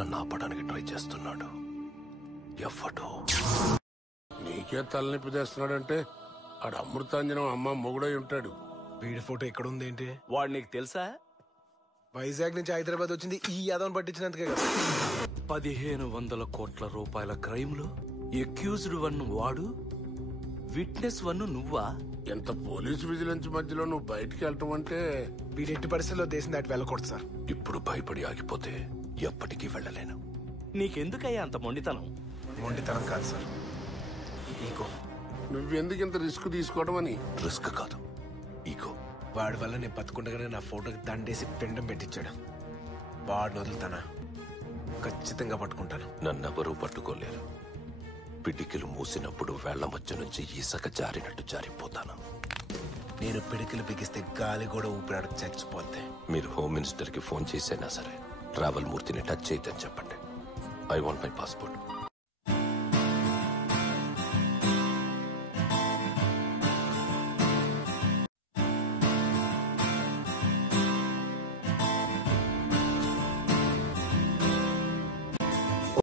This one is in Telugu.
నన్ను ఆపడానికి ట్రై చేస్తున్నాడు. ఎవ్వడు. నీకే తలనొప్పి తెస్తున్నాడంటే ఆడు అమృతాంజనం అమ్మ మొగుడై ఉంటాడు. వీడి ఫోటో ఎక్కడ ఉంది ఏంటి? వాడు నీకు తెలుసా? వైజాగ్ నుంచి హైదరాబాద్ వచ్చింది ఈ యాదవ్ని పట్టించినందుకే కదా. 1500 కోట్ల రూపాయల క్రైమ్ లో ఎక్యూజ్డ్ వన్ వాడు, విట్నెస్ వన్ నువ్వా? ఎంత పోలీసు విజిలెన్స్ మధ్యలో నువ్వు బయటికి వెళ్ళటం అంటే వీడి ఎట్టి పరిస్థితుల్లో దేశం దాటి వెళ్ళకూడదు సార్. ఇప్పుడు భయపడి ఆగిపోతే ఎప్పటికీ వెళ్ళలేను. నీకెందుకయ్యా అంత మొండితనం? మొండితనం కాదు సార్, ఈగో. నువ్వెందుకు ఇంత రిస్క్ తీసుకోవడం అని. రిస్క్ కాదు, ఈగో. వాడి వల్ల నేను బతుకుండగానే నా ఫోటోకి దండేసి పిండం పెట్టించాడు. వాడిని వదులుతానా? ఖచ్చితంగా పట్టుకుంటాను. నన్నెవరూ పట్టుకోలేరు. పిటికిలు మూసినప్పుడు వేళ్ల మధ్య నుంచి ఇసక జారినట్టు జారిపోతాను. నేను పిడికిలు బిగిస్తే గాలి కూడా ఊపిరాడు చచ్చిపోతే. మీరు హోమ్ మినిస్టర్ కి ఫోన్ చేసైనా సరే ట్రావెల్ మూర్తిని టచ్ చేయొద్దని చెప్పండి. I want my passport.